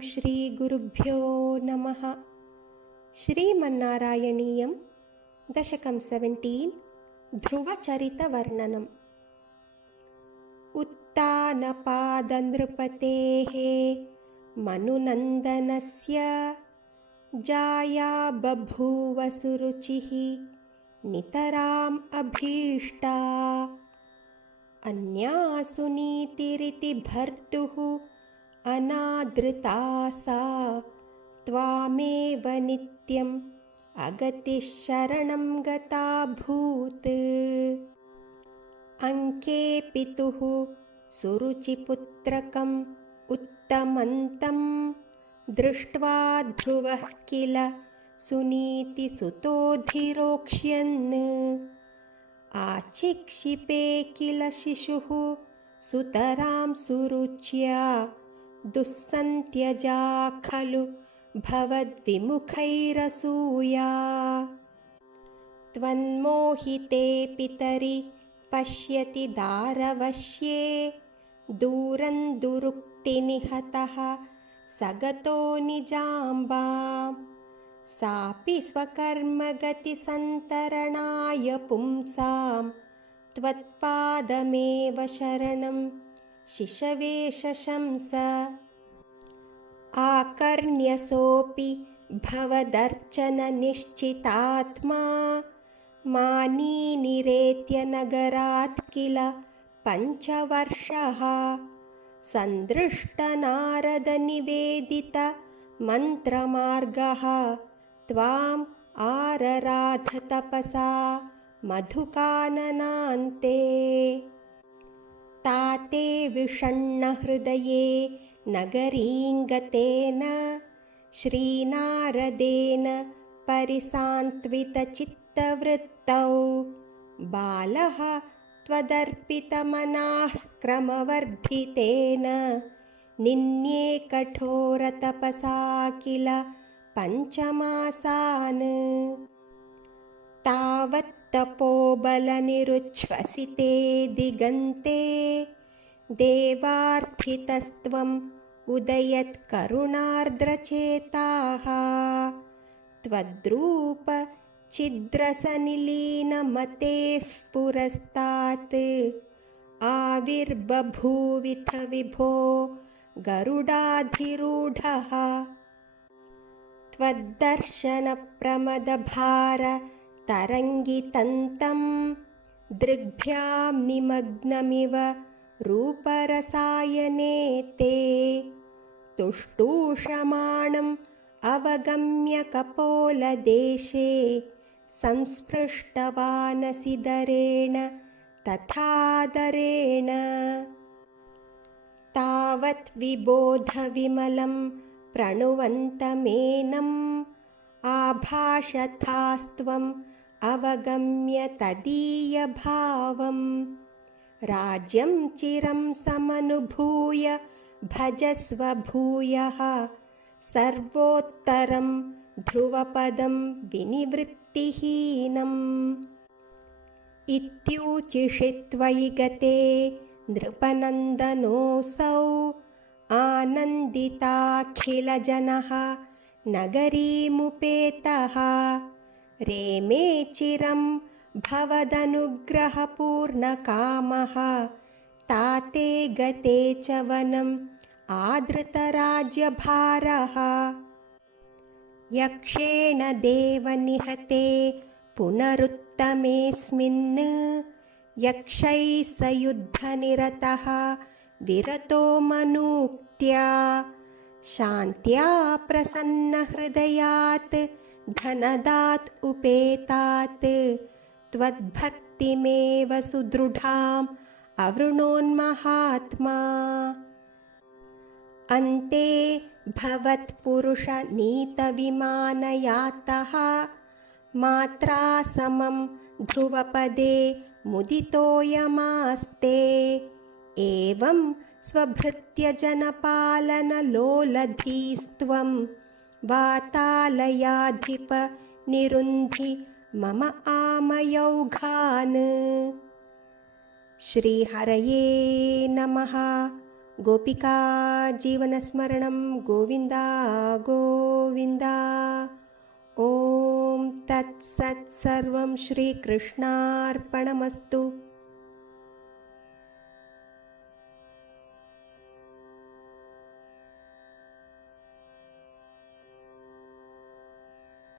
श्रीगुरुभ्यो नमः। श्रीमन्नारायणीयं दशकं 17 ध्रुवचरितवर्णनम्। उत्तानपादनृपतेः मनुनन्दनस्य जाया बभूव सुरुचिः नितराम् अभीष्टा। अन्यासु नीतिरिति भर्तुः अनादृता सा त्वामेव नित्यम् अगतिः शरणं गताभूत्। अङ्के पितुः सुरुचिपुत्रकम् उत्तमन्तं दृष्ट्वा ध्रुवः किल सुनीतिसुतोऽधिरोक्ष्यन्। आचिक्षिपे किल शिशुः सुतरां सुरुच्या दुस्सन्त्यजा खलु भवद्विमुखैरसूया। त्वन्मोहिते पितरि पश्यति दारवश्ये दूरं दुरुक्तिनिहतः सगतो निजाम्बाम्। सापि स्वकर्मगतिसन्तरणाय पुंसां त्वत्पादमेव शरणं शिशवे शशंस। आकर्ण्यसोऽपि भवदर्चननिश्चितात्मा मानी निरेत्य नगरात् किल पञ्चवर्षः। सन्दृष्टनारदनिवेदितमन्त्रमार्गः त्वाम् आरराध तपसा मधुकाननान्ते। ताते विषण्णहृदये नगरीङ्गतेन श्रीनारदेन परिसान्त्वितचित्तवृत्तौ। बालः त्वदर्पितमनाः क्रमवर्धितेन निन्ये कठोरतपसा किल पञ्चमासान्। तावत्तपोबलनिरुच्छ्वसिते दिगन्ते देवार्थितस्त्वम् उदयत्करुणार्द्रचेताः। त्वद्रूप छिद्रसनिलीनमतेः पुरस्तात् आविर्बभूविथ विभो गरुडाधिरूढः। त्वद्दर्शनप्रमदभारतरङ्गितन्तं दृग्भ्यां निमग्नमिव रूपरसायने ते। तुष्टूषमाणम् अवगम्य कपोलदेशे संस्पृष्टवानसि दरेण तथादरेण। तावत् विबोधविमलं प्रणुवन्तमेनम् आभाषथास्त्वम् अवगम्य तदीयभावम्। राज्यं चिरं समनुभूय भजस्व भूयः सर्वोत्तरं ध्रुवपदं विनिवृत्तिहीनम्। इत्यूचिषि त्वयि गते नृपनन्दनोऽसौ आनन्दिताखिलजनः नगरीमुपेतः। रेमे चिरं भवदनुग्रहपूर्णकामः ताते गते च वनम् आदृतराज्यभारः। यक्षेण देवनिहते पुनरुत्तमेऽस्मिन् यक्षैः स युद्धनिरतः विरतो मनूक्त्या। शान्त्या प्रसन्नहृदयात् धनदात् उपेतात् त्वद्भक्तिमेव सुदृढाम् अवृणोन्महात्मा। अन्ते भवत्पुरुषनीतविमानयातः मात्रा समं ध्रुवपदे मुदितोऽयमास्ते। एवं स्वभृत्यजनपालनलोलधीस्त्वं वातालयाधिप निरुन्धि मम आमयौघान्। श्रीहरये नमः। गोपिका जीवनस्मरणं गोविन्द गोविन्द। ॐ तत्सत् सर्वं श्रीकृष्णार्पणमस्तु।